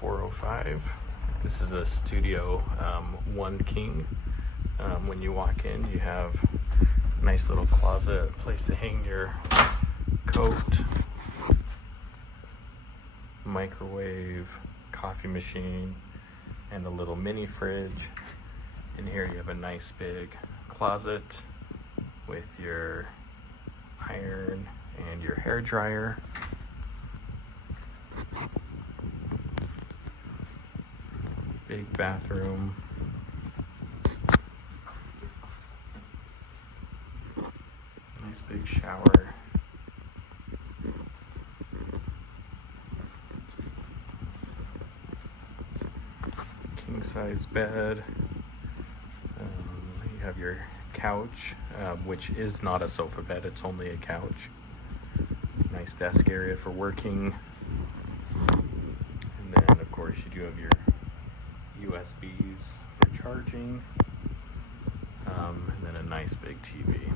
405. This is a studio one king. When you walk in, you have a nice little closet, a place to hang your coat, microwave, coffee machine, and a little mini fridge. In here you have a nice big closet with your iron and your hair dryer. Big bathroom. Nice big shower. King size bed. You have your couch, which is not a sofa bed, it's only a couch. Nice desk area for working. And then of course you do have your USBs for charging, and then a nice big TV.